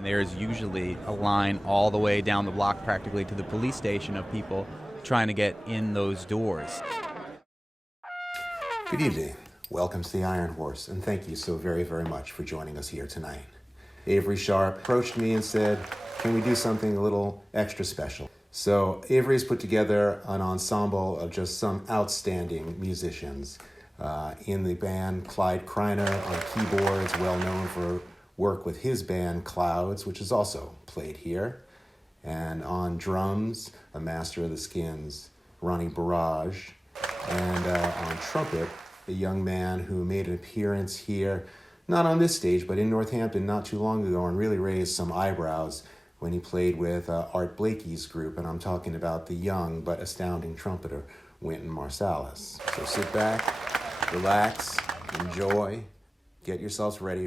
And there's usually a line all the way down the block practically to the police station of people trying to get in those doors. Good evening. Welcome to the Iron Horse, and thank you so very, very much for joining us here tonight. Avery Sharpe approached me and said, can we do something a little extra special? So Avery's put together an ensemble of just some outstanding musicians. In the band, Clyde Criner on keyboards, well known for work with his band Clouds, which is also played here. And on drums, a master of the Skins, Ronnie Burrage. And on trumpet, a young man who made an appearance here, not on this stage, but in Northampton not too long ago, and really raised some eyebrows when he played with Art Blakey's group. And I'm talking about the young but astounding trumpeter, Wynton Marsalis. So sit back, relax, enjoy, get yourselves ready.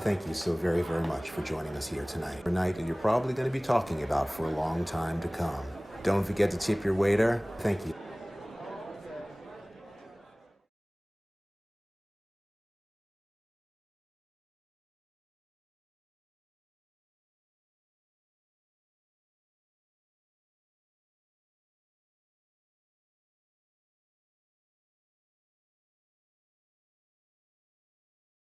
and thank you so very, very much for joining us here tonight. A night that you're probably going to be talking about for a long time to come. Don't forget to tip your waiter. Thank you.